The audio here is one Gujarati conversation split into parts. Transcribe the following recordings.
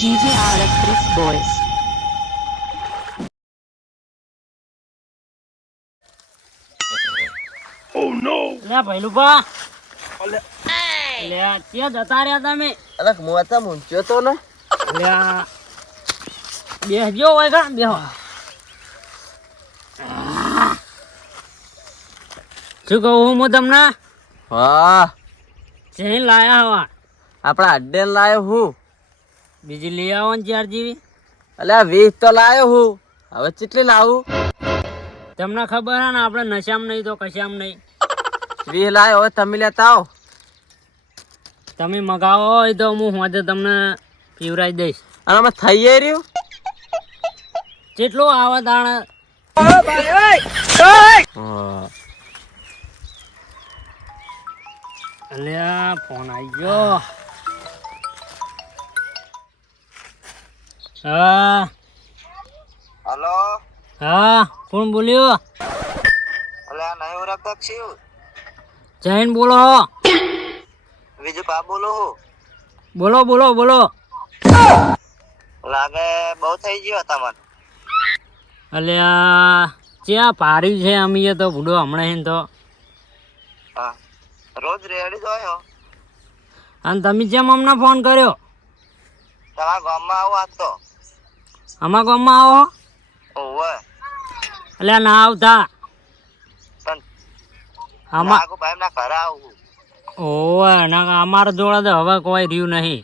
GGR Chris Boys. Oh no! લે ભઈલુભા લે ક્યાં જતા રહ્યા તમે? અરે મોતા મૂંચ્યો તો ને લે બેસજો હોય કા બેહો. શું કહું હું તમને? હા જઈને લાયા હવા આપણા અડ્ડે લાયો હું બીજી લઈ આવો ને 4 જેવી. અલ્યા 20 તો લાયો હું હવે કેટલી લાવું તમને ખબર હે ને આપણે નશામાં નહીં તો કશામાં નહીં. 20 લાયો હવે તમે લેતા આવો તમે મગાવો હોય તો હું હોજે તમને પીવરાઈ દઈશ. અને અમે થઈ રહ્યું કેટલું આવે તાણે અલ્યા ફોન આવી ગયો. હા હલો હા કોણ બોલ્યો? અલ્યા નહીં ઓળખતા છું જૈન બોલો. બીજું પા બોલો હું બોલો બોલો બોલો. લાગે બહુ થઈ ગયો તમને અલ્યા ક્યાં પાર્યું છે અમે તો ભૂડો હમણાં તો. હા રોજ રેડી જ હોય અને તમે જેમ અમને ફોન કર્યો? તમારા ગામમાં આવો આજ તો અમારા ગામમાં આવો? ઓવે અલ્યા ના આવતા પણ આમાં આગુ ભાઈ ના ઘરે આવું ઓવે ના અમારા જોડે તો હવે કોઈ રહ્યું નહીં.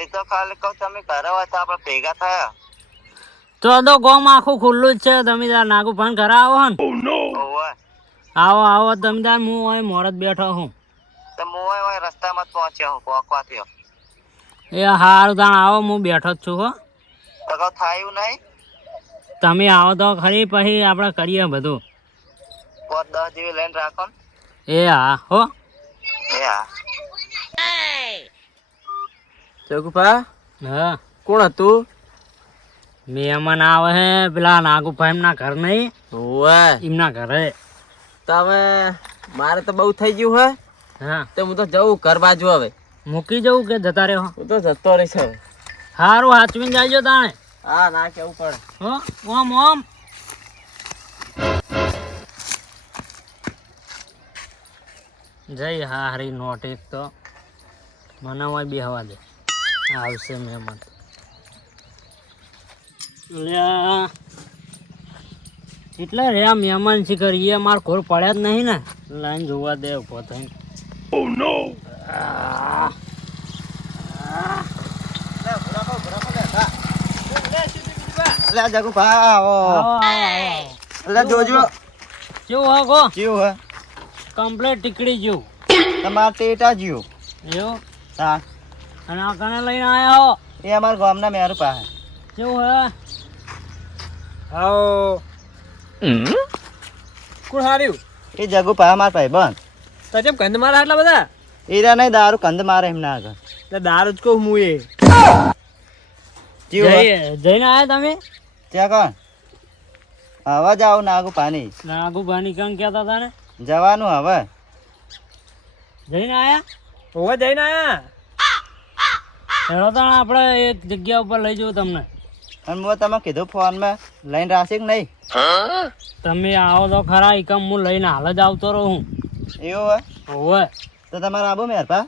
એ તો ખાલી કહું તમે ઘરે હોય તો આપણે ભેગા થયા તો ગામ આખું ખુલ્લું જ છે. તમે તાર નાગુ ફોન ઘરે આવો ને ઓવે આવો આવો તમે તાર હું અહીં મોરત બેઠો હું. તો હું હોય રસ્તામાં જ પહોંચ્યો હું પોકવા થયો એ હારું તાણ આવો હું બેઠો જ છું હો. તો કહું થયું નહીં તમે આવો તો ખરી પછી આપણે કરીએ બધું. 5-10 જેવી લઈને રાખો ને એ હા હો. એ હા ચકુપા હા કોણ હતું મહેમાન આવે હે પેલા નાગુભાઈ એમના ઘર નહીં ઓવે એમના ઘરે. તો હવે મારે તો બહુ થઈ ગયું હે હા તો હું તો જઉં ઘર બાજુ હવે મૂકી જવું કે જતા રહ્યો? હું તો જતો રહીશ હવે સારું હાચવીને જાયજો તાણે હા ના કેવું પડે હો. ઓમ ઓમ જય હારી નોટ એક તો મને હોય બેહવા દે આવશે મહેમાન. એટલે રે આ મહેમાન છે કરીએ માર ઘોર પડ્યા જ નહીં ને લાઈન જોવા દે ઉભો થઈને. Oh no! અલ્યા જગુભા આવો અલ્યા જોજો કેવું હા ગો કેવું હે કમ્પ્લેટ ટીકડી જેવું તમારા ટેટા જ્યું એવું. હા અને આ કને લઈને આયા હો એ અમારા ગામના મેરું પાસે કેવું હે? આવો કોણ હાર્યું? એ જગુભા મારા ભાઈબંધ તો કેમ કંદ મારા આટલા બધા? એરા નહીં દારૂ કંદ મારે એમના આગળ એટલે દારૂ જ કહું હું એ કેવું હે? જઈને આયા તમે? ત્યાં કોણ હવે જાવ નાગુ પાણી નાગુભાની કંગ કહેતા હતા ને જવાનું હવે જઈને આયા? હોવા જઈને આયા હેડો તાણ આપણે એક જગ્યા ઉપર લઈ જવું તમને. અને હું તમે કીધું ફોનમાં લઈને રાશી કે નહીં તમે આવો તો ખરા એકમ હું લઈને હાલ જ આવતો રહું. એવું હે હોવે તો તમારે આવો મેરપા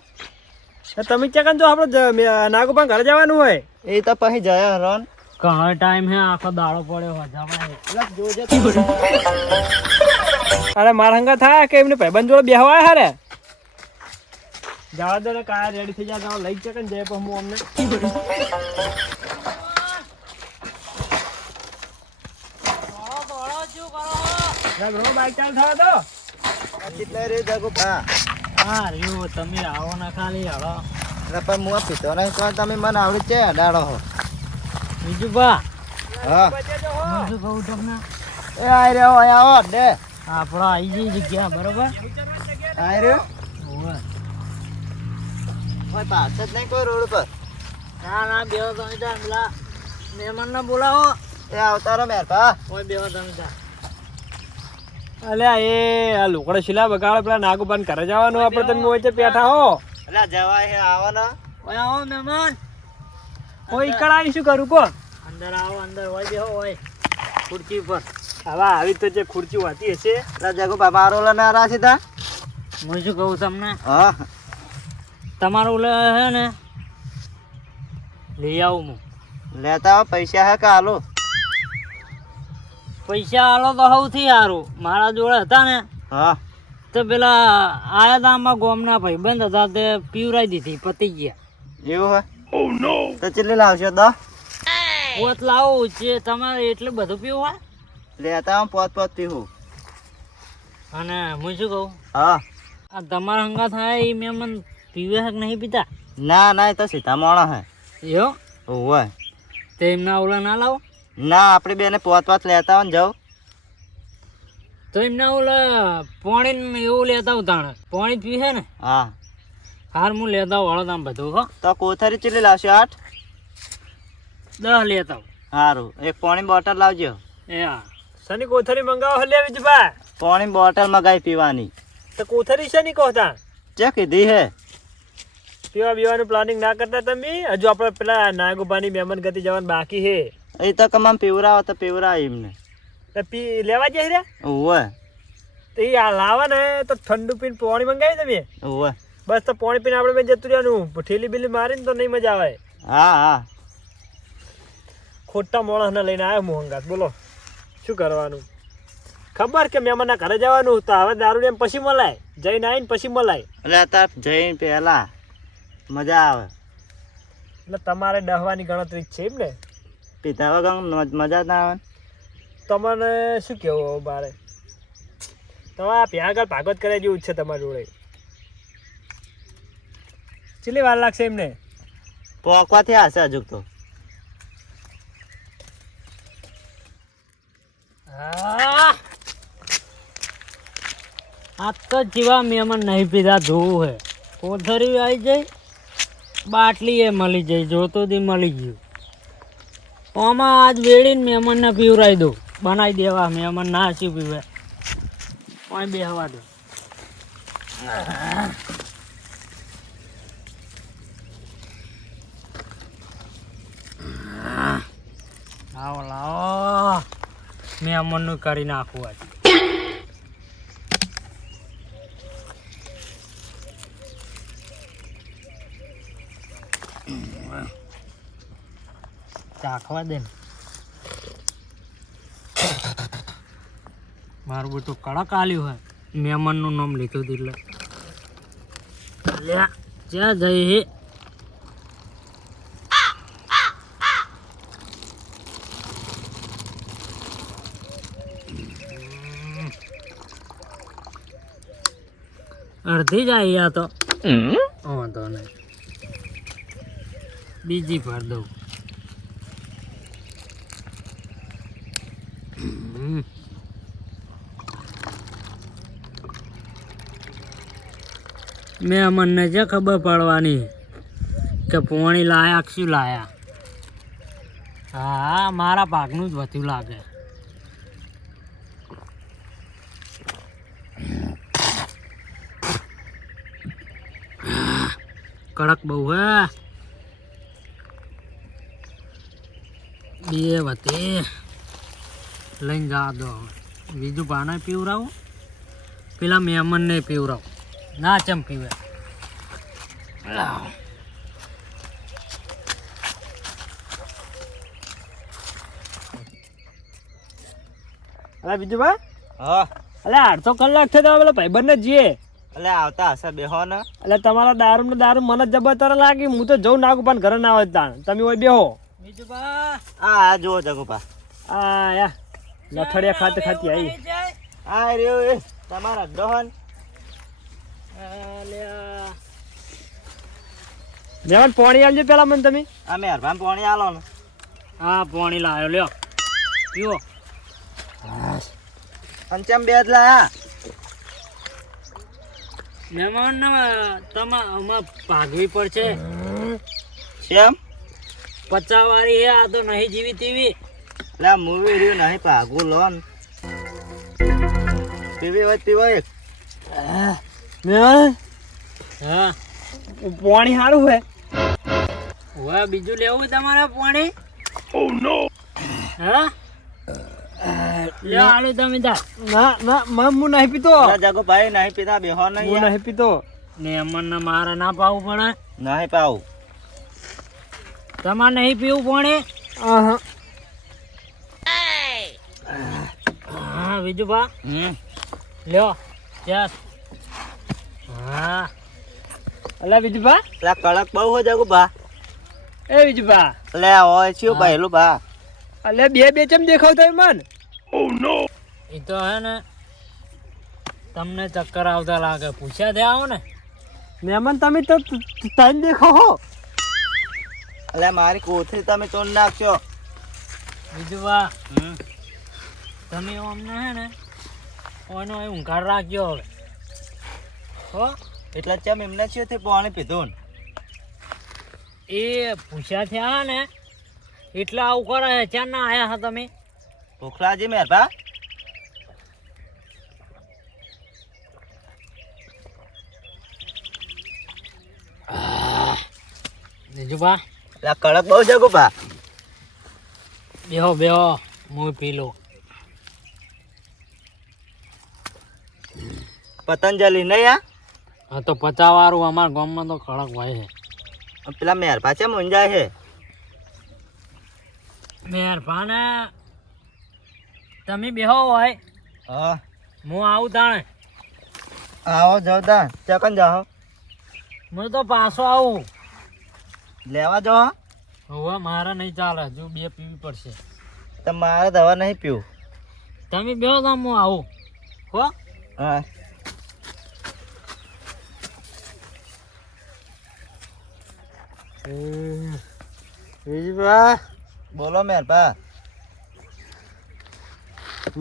તમે ચકન જો આપણે નાગોપા ઘરે જવાનું હોય એ તો પછી જયા રોન ઘણો ટાઈમ હે આખો દાડો પડ્યો હોય જવાય. જોજો અરે મારા હંગા થાય કે એમને ભાઈબંધ જોડે બેહવાય હારે જવા દે કાયા રેડી થઈ જાય લઈ ચકન જાય પણ હું અમને બાઈક ચાલ થવા દો કેટલા રે જગુભા હા રહ્યો તમે આવો ના ખાલી હળો. એટલે પણ હું પીતો નહીં તો તમે મને આવડે છે અડાડો હો બીજું બા હા હું શું કહું તમને એ આઈ રહ્યો અહીંયા આવો દે આપણો આવી જઈ જગ્યા બરોબર. આઈ રહ્યો હોવે કોઈ પાસ જ નહીં કોઈ રોડ પર ના ના બેહો તમે ત્યાં પેલા મહેમાનને બોલાવો. એ આવતારો મેરપા ઓય બેહો તમે ત્યાં. અલ્યા એ આ લોકડા શિલા બગાડે પેલા નાગોપાન ઘરે જવાનું આપણે તમે વચ્ચે બેઠા હો એટલે જવાય હે આવો ને ઓય આવો મહેમાન. કોઈ કળાની શું કરું કો અંદર આવો, અંદર હોય બેહો હોય ખુરચી પર. હવે આવી તો જે ખુરચી હોતી હશે. જગુભા મારો ના રાશી તા. હું શું કહું તમને, હા તમારું ઓલે હે ને લઈ આવું હું. લેતા આવો, પૈસા હે કે હાલો? પૈસા આલો તો સૌથી સારું. મારા જોડે હતા ને હા તો પેલા આયા હતા આમાં ગોમના ભાઈબંધ હતા, તે પીવરાઈ દીધી, પતી ગયા. એવું હે? તો ચેટલી લાવશો? 10 પોત લાવું છે તમારે એટલું બધું પીવું હોય? લેતા આવો, પોત પીવું. અને હું શું કહું, હા આ તમારા હંગા થાય એ મહેમાન પીવે છે કે નહીં પીતા? ના ના, એ તો સીધા મોણા હે. યો ઓવે તે એમના ઓલા ના લાવો ના, આપણે બેને પોત લેતા આવો ને જાઓ. તો એમના ઓલા પાણી એવું લેતા આવું તાણે. પાણી જ પીવે ને? હા હાર હું લેતા આવું હળદ બધું. હો તો કોથરી ચેટલી લાવશો? 8? 10 લેતા આવું. સારું, એક પાણી બોટલ લાવજો. એ હા, શની કોથરી મંગાવો હલે વિજુભા? પાણી બોટલ મગાઈ પીવાની. તો કોથરી શની કહતા? ચે કીધી હે? પીવા બીવાનું પ્લાનિંગ ના કરતા તમે? હજુ આપણે પેલા નાગોબાની મહેમાન ગતિ જવાનું બાકી છે. એ તો કમામ પીવરાવો તો પીવરાવ એમને. તો લેવા જઈ રહ્યા? ઓવે તો એ આ લાવે ને તો ઠંડુ પીને પાણી મંગાવી તમે. ઓવે બસ તો પાણી પીને આપણે જતું રહેવાનું. ઠેલી બીલી મારીને તો નહીં મજા આવે. હા હા ખોટા માણસને લઈને આવ્યો હું હંગાત. બોલો શું કરવાનું? ખબર કે મહેમાનના ઘરે જવાનું, તો હવે દારૂ એમ પછી મલાય, જઈને આવીને પછી મલાય. એટલે અત્યારે જઈને પહેલા મજા આવે. એટલે તમારે દહવાની ગણતરી જ છે એમ ને? પીધા વગર મજા ના આવે. તમને શું કહેવું મારે? તમે આ પ્યાં આગળ ભાગવત કરે જેવું જ છે તમારી જોડે. કેટલી વાર લાગશે એમને? પોકવાથી હશે હજુ તો. આ તો જેવા મહેમાન નહીં પીધા જોવું હે. કોથરી આવી જાય, બાટલી એ મળી જાય, જોતો દી મળી ગયું. આમાં આજ વેળીને મહેમાનને પીવરાઈ દો, બનાવી દેવા. મહેમાન ના શું પીવે, કોઈ બેહવા દો. લાવો લાવો, મહેમાનનું કરી નાખવું આજ. ચાખવા દે ને. મારું બધું કડક આલ્યું હોય, મહેમાનનું નામ લીધું હતું એટલે. લ્યા જ્યાં જઈ હે. અડધી જ આવી આ તો વાંધો નહીં, બીજી ભર દઉં. મહેમાનને જે ખબર પડવાની કે પોણી લાયા કે શું લાયા. હા મારા ભાગનું જ વધ્યું લાગે. કડક બહુ હે. બે વધી લઈને જા દો. બીજું પાને પીવરાવું, પેલા મહેમાનને પીવરાવું. ના ચમ પીવે. અલા વિજુભા, હા અલે 8 કલાક થયો પેલા ભાઈબંધને જઈએ. એટલે આવતા હશે બેહો ને. એટલે તમારા દારૂ મને જબરતર લાગી. હું તો જઉં નાગુપાન ઘરે ના આવે તાણ. તમે હોય બેહો. બીજું બા હા જુઓ જગુભા. આ યા લથડિયા ખાતે ખાતી આવી. હા રહ્યો એ તમારા દહન. મહેમાન પાણી આલજો પેલા મને તમે. આ મહેરબાન પાણી આલો ને. હા પાણી લાવ્યો, લ્યો પીવો. પંચમ બે જ લાયા. મહેમાન તમે આમાં ભાગવી પડશે. કેમ? 50 વાળી હે, આ તો નહીં જીવી તેવી. એટલે મૂવી રહ્યું નહીં ભાગવું લોન. પીવી હોય પીવો એક. મહેમાન હા પાણી સારું હે. હવે બીજું લેવું તમારે પાણી? હા લ્યો આલુ તમે તા. ના હું નહીં પીતો. જગો ભાઈ નહીં પીતા બેહો હું નહીં નહીં પીતો. મહેમાનને મારે ના પાવું પડે. નહીં પાવું. તમારે નહીં પીવું પાણી? આહા. હા બીજું બા લ્યો ચાલ. હા અલા વિજુભા, પેલા કડક બહુ હો જગો બા. એ વિજુભા, લે હોય શું પહેલું બા. અલે બે ચમ દેખાવ થાય મન? એ તો હે ને તમને ચક્કર આવતા લાગે. પૂછ્યા થયા આવો ને મહેમાન તમે તો તને દેખો હો. એટલે મારી કોથળી તમે તોડ નાખશો. બીજું બા તમે અમને હે ને ઓનો ઊંઘાડ રાખજો હવે. હો એટલે ચમ એમને શું તે પાણી પીધું ને? એ પૂછ્યા થયા ને એટલે આવું કરે. ચાર ના આયા હા તમે? ભૂખલાજી મેરભા બીજું બા એટલે કડક બહુ જગો બા. બેહો હું પી લો. પતંજલિ નહીં આ? હા તો 50 વાળું અમારા ગામમાં તો કડક હોય છે. પેલા મેરભા છે મુંજાય છે. મહેરબાને તમે બેહો હોય હા હું આવું તાણે. આવો જાઓ તા ચકન જાઓ હું તો પાછો આવું. લેવા જાઓ. હવે મારે નહીં ચાલે, હજુ 2 પીવી પડશે. તમારે દવા નહીં પીવું. તમે બેહો તો હું આવું. હો હા વિજુભા, બોલો મેરભા.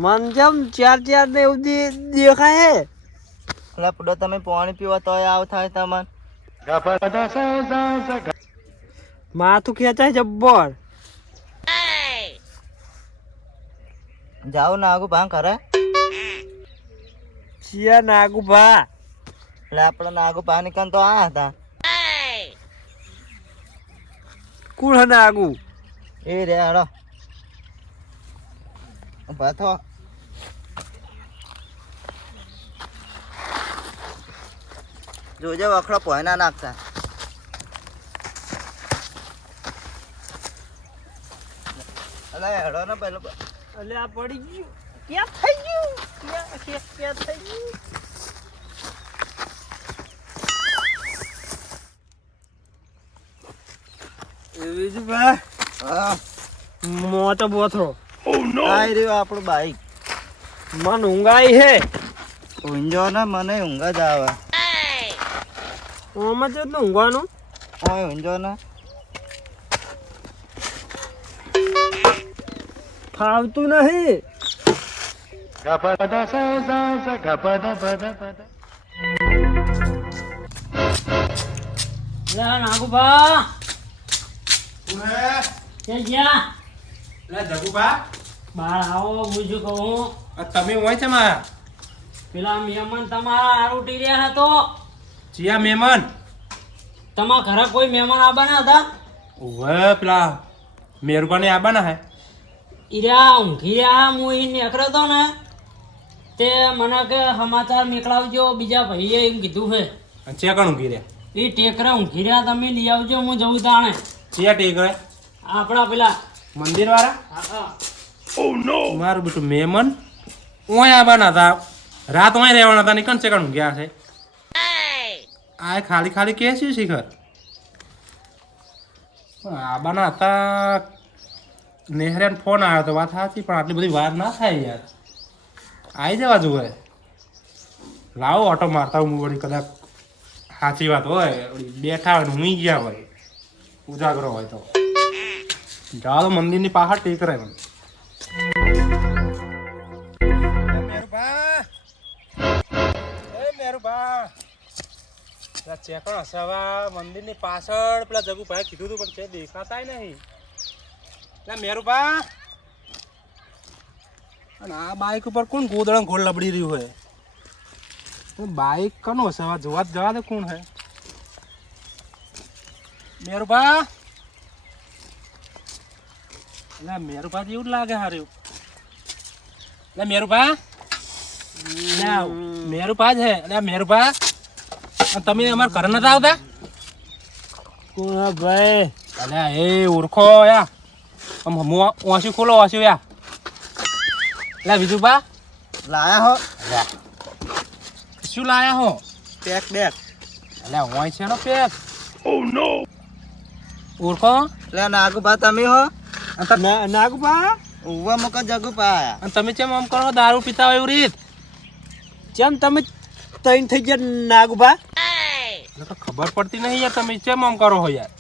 મન જેમ ચાર ને એવું દેખાય હે. એટલે પૂડો તમે પાણી પીવા તોય આવ થાય તમને. માથું ખેંચાય જબ્બર. જાઓ નાગુ ભાંગ કરે. ચિયા નાગુ ભા. એટલે આપણે નાગુ ભાંગ નીકળ તો આ હતા. કોણ હે નાગુ? એ રે હાડો ભાથો. જોજે વખડો પોય ના નાખતા. અલે હેડો ને પેલો. અલે આ પડી ગયું. ક્યાં થઈ ગયું? ક્યાં થઈ ગયું? વિજુભા, હા મોટો બોથરો. આઈ રહ્યો આપણું બાઈક. મન ઊંઘાઈ હે. ઊંઝો ને મને ઊંઘ જ આવે. ઓમાં છે ઊંઘવાનું. ઓય ઊંઝો ને ફાવતું નહીં. નાગુભા ક્યાં ગયા? બાર આવો. હું શું કહું, તમે હોય છે માં પેલા મહેમાન તમારા આરોટી રહ્યા હતો. ચિયા મહેમાન? તમારા ઘરે કોઈ મહેમાન આવવાના હતા? ઓવે પેલા મેરબાને આવવાના હે. ઈરા ઊંઘી રહ્યા. હું અહીં નીકળ્યો હતો ને તે મને કે સમાચાર મોકલાવજો. બીજા ભાઈએ એમ કીધું છે. ચિયા કણ ઊંઘી રહ્યા? એ ટેકરે ઊંઘી રહ્યા. તમે લઈ આવજો. હું જઉં તાણે. ચિયા ટેકરે? આપણા પેલા મંદિર વાળા? હા મારું બેટું મહેમાન ઓય આવવાના હતા. રાત ઓય રહેવાના હતા. નીકળ છે કણ ઊંઘ્યા છે. આ ખાલી કે છે શિખર આવવાના હતા. નેહરિયાને ફોન આવ્યો તો વાત સાચી, પણ આટલી બધી વાર ના થાય યાર. આવી જવા જોવે. લાવો ઓટો મારતા હું વળી કદાચ સાચી વાત હોય. બેઠા હોય ને ઊંઘી ગયા હોય, ઉજાગરો હોય તો જાઓ તો મંદિરની પાછળ ટેક રહે. મંદિરની પાછળ પેલા જગુભાઈ કીધું હતું પણ છે દેખાતા નહીં. મેરુભા, અને આ બાઈક ઉપર કોણ ગોદડા ગોળ લબડી રહ્યું હોય? બાઈક કનો છે? જોવા જવા દે કોણ હે. મેરુભા, એટલે મેરુભા જેવું જ લાગે હાર્યું. એટલે મેરુભા મેરુભા છે. એટલે મેરુભા તમે અમારા ઘરે નતા આવતા? કોણ ભાઈ? અલ્યા એ ઓળખો યા આમ ઓછું ખોલો ઓછું યા. એટલે બીજું બા લાયા હો શું લાયા હો? Pack back. અલ્યા હોય છે નો પેક. ઓળખો? એટલે નાગુભા તમે હો? નાગુભા ઉવા મકા જગુભા આયા. અને તમે કેમ આમ કરો દારૂ પીતા હોય એવી રીત? ચમ તમે તૈન થઈ ગયા નાગુભા? એટલે તો ખબર પડતી નહીં યાર, તમે કેમ આમ કરો હો યાર?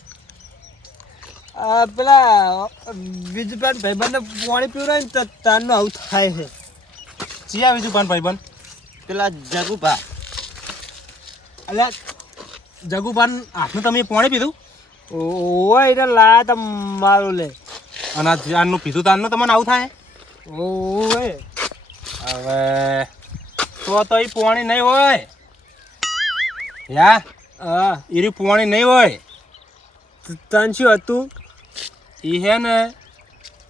પેલા બીજું ભાઈબંધને પાણી પીવડાય ને તારનું આવું થાય છે. ચિયા બીજું પણ ભાઈબંધ? પેલા જગુભા. અલ્યા જગુભાન હાથનું તમે પાણી પીધું? ઓય એટલે લાયા તા મારું લે. અને આ જાનનું પીધું તારનું તમને આવું થાય? ઓય હવે તો એ પાણી નહીં હોય યા. હા એરી પાણી નહીં હોય. તન શું હતું? એ હે ને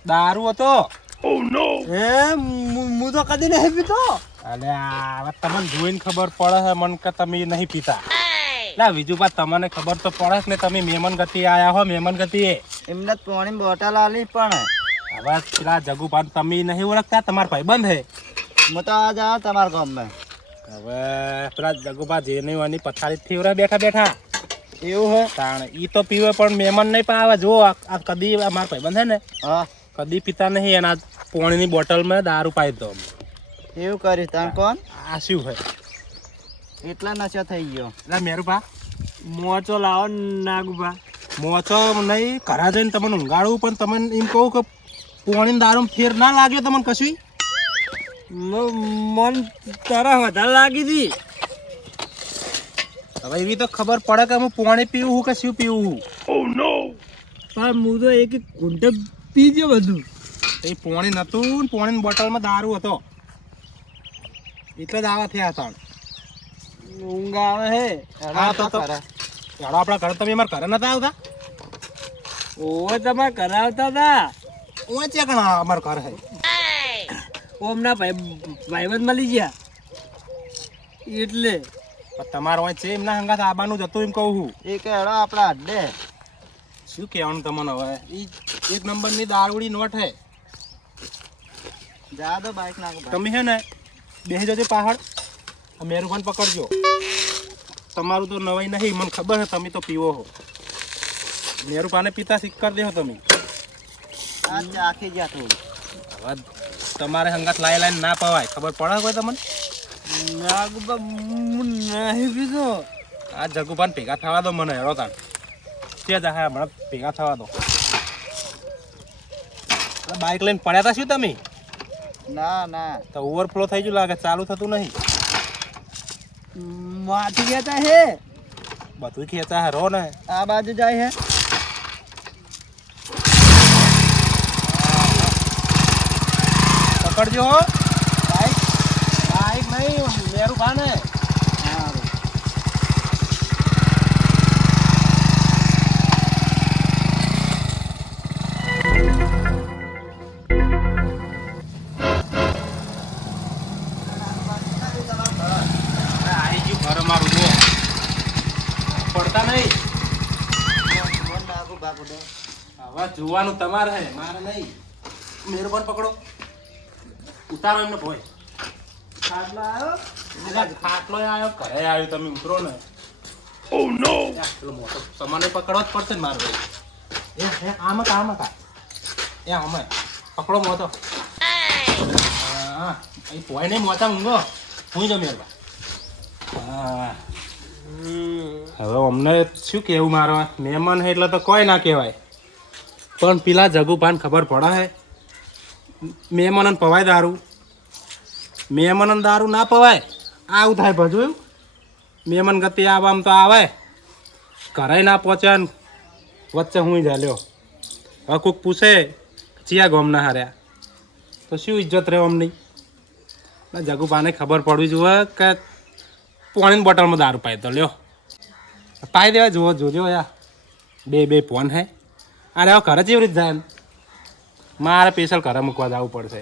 દારૂ હતો. હે હું તો કદી નહીં પીતો. અલ્યા હવે તમને જોઈને ખબર પડે છે મને કે તમે નહીં પીતા. ના બીજું વાત તમને ખબર તો પડે ને, તમે મહેમાન ગતિ આયા હો. મહેમાન ગતિ એમને પાણી બોટલ આલી પણ હવે પેલા જગુભાન તમે નહીં ઓળખતા? તમારા ભાઈબંધ હે. હું તો આજ આવ્યો તમારા ગામમાં. હવે પેલા જગુભા જેની પથારી થી બેઠા બેઠા એવું હે? તાણ ઈ તો પીવે પણ મહેમાન નહીં પાવે. જો આ કદી મારા ભાઈબંધ છે ને હા કદી પીતા નહીં. એના પાણીની બોટલમાં દારૂ પાઈ દો. એવું કર્યું તાર કોણ? આ શું હોય? એટલા નશો થઈ ગયો. એટલે મેરુભા મોચો લાવો નાગુભા. મોચો નહીં ઘરા જઈને તમને ઊંઘાડું, પણ તમને એમ કહું કે પાણીની દારૂ ફેર ના લાગ્યો તમને કશું? મન તારા વધારે લાગી હતી. હવે એવી તો ખબર પડે કે હું પાણી પીવું હું કે શું પીવું. પણ હું તો એક ઘૂંટે પી ગયો બધું. એ પાણી નતું ને પાણીની બોટલમાં દારૂ હતો એટલે જ આવા થયા હતા. ઊંઘ આવે હે. હા તો યાર આપણા ઘરે તમે અમારા ઘરે નતા આવતા? ઓવે તમારે કરાવતા હતા. ઓય ચેકણા અમારા ઘર હે. ઓમના ભાઈબંધ મળી ગયા એટલે. પણ તમારે હોય છે એમના હંગાત આબાનું જતું એમ કહું છું. એ કે હેડો આપણા અડ્ડે. શું કહેવાનું તમને હવે? ઈ એક નંબરની દારૂડી નોટ હે. જા દો બાઈક નાખો. તમે છે ને બેસી જજો પાછળ, મેરુભાન પકડજો. તમારું તો નવાઈ નહીં, મને ખબર છે તમે તો પીવો છો. મેરુભાને પીતા શીખ કરી દેહો તમે. આ ચાખી ગયા થોડું. હવે તમારે હંગાત લાઈ લાઈને ના પવાય. ખબર પડે કોઈ તમને? નાગુભા હું નહીં પીધો. આ જગુભાન ભેગા થવા દો મને. હેરો તાણ ત્યાં જા હમણાં ભેગા થવા દો. બાઇક લઈને પડ્યા હતા શું તમે? ના ના તો ઓવરફ્લો થઈ ગયું લાગે, ચાલુ થતું નહીં. માથી ગયા તા હે. બધું ખેંચા હરો ને. આ બાજુ જાય હે. પકડજો હો. બાઇક નહીં મેરુભાને. આવી ગયું ઘર મારું. જો પડતા નહીં. નાગુભા કુડે. હવે જોવાનું તમારે હે, મારે નહીં. મેરુભાન પકડો, ઉતારો એમને ભોય. ખાટલો આવ્યો. ખાટલો આવ્યો, ઘરે આવ્યો, તમે ઉતરો ને. પેલો મોટો સામાન પકડવો જ પડશે ને મારે. આમાં એ અમે પકડો મોટો. હા એ ભોય નહીં, મોટા ઊંઘો. હું જો મેરવા. હા હવે અમને શું કહેવું મારો? મહેમાન હે એટલે તો કોઈ ના કહેવાય, પણ પેલા જગુભાન ખબર પડે હે મહેમાનને પવાય દારૂ. મહેમાનને દારૂ ના પવાય. આવું થાય બધું. મહેમાન ગતિ આવામાં તો આવે, ઘરે ના પહોંચ્યા ને વચ્ચે હું ઝાલ્યો. હવે કોઈક પૂછે ચિયા ગોમના હાર્યા તો શું ઇજ્જત રહે અમની? ના જગુભાને ખબર પડવી જોઈએ કે પાણીની બોટલમાં દારૂ પાય તો લ્યો પાઈ દેવા. જુઓ જોજો યાર, બે ફોન હે. અરે હવે ઘરે જેવી રીતે જાય મારે સ્પેશિયલ ઘરે મૂકવા જવું પડશે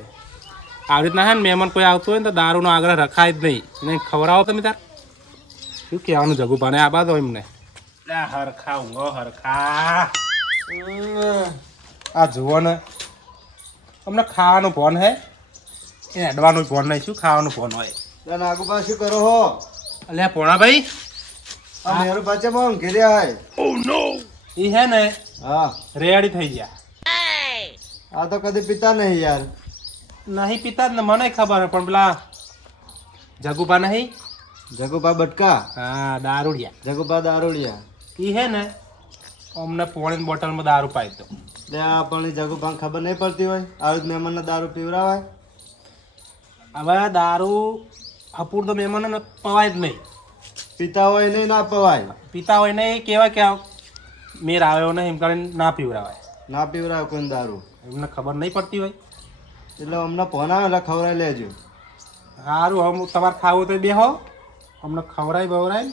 આવી રીતના હે ને મહેમાન કોઈ આવતું હોય ને તો દારૂનો આગ્રહ રખાય જ નહીં એને ખવડાવો તમે તાર શું કહેવાનું જગુપાને આ બાદ એમને હરખા ઊંઘો હરખા આ જુઓ ને અમને ખાવાનું ફોન હે એ અડવાનું ફોન નહીં શું ખાવાનું ફોન હોય નાગુબા શું કરો હો અલ્યા પોણા ભાઈ આ મેરું પાછે બહુ ઘેર્યા હે એ હે ને હા રેડી થઈ ગયા આ તો કદી પીતા નહીં યાર નહીં પીતા જ ને મને ખબર હે પણ પેલા જગુપા નહીં જગુબા બટકા હા દારૂડિયા જગુબા દારૂડિયા એ હે ને અમને પોણીની બોટલમાં દારૂ પાઈ દો તે આપણને જગુબા ખબર નહીં પડતી હોય આવી જ મહેમાનને દારૂ પીવરાવાય હવે દારૂ હપૂર તો મહેમાનોને પવાય જ નહીં પીતા હોય નહીં ના પવાય પીતા હોય ને એ કહેવાય કે મેર આવ્યો ને એમ કરીને ના પીવડાવાય ના પીવરાવે કોઈ દારૂ એમને ખબર નહીં પડતી હોય એટલે અમને ફોન આવે એટલે ખવડાવી લેજો સારું હવે તમારે ખાવું તો બેહો અમને ખવડાવી બવરાય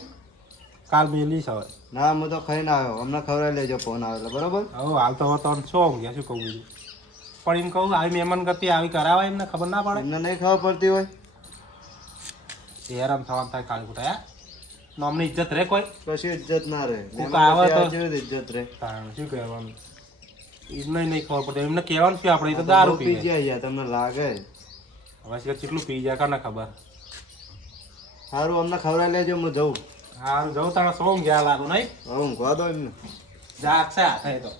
કાલ મેલીશ હવે ના હું તો ખાઈને આવ્યો અમને ખવડાવી લેજો ફોન આવે એટલે બરોબર હવે હાલ તો હવે તો શું ઊંઘ્યા શું કહું બીજું પણ એમ કહું આવી મહેમાન ગતિ આવી કરાવાય એમને ખબર ના પડે એમને નહીં ખબર પડતી હોય હેરાન થવાનું થાય કાળી કુટાયા નોમની ઇજ્જત રે કોઈ કશી ઇજ્જત ના રહે કોક મહેમાન આવે તો- કેવી રીતે ઇજ્જત રહે તાણ શું કહેવાનું એમને નહીં ખબર પડતી એમને કહેવાનું શું આપણે એ તો દારૂ પી પી જાય ગયા યાર તમને લાગે હવે સિવાય કેટલું પી જાય કાને ખબર સારું અમને ખવડાવી લેજો હું જઉં હારું જવું તારા સોંગ ગયા લાગુ નહીં હવે ઊંઘવા દો એમને જાગશે આ થાય તો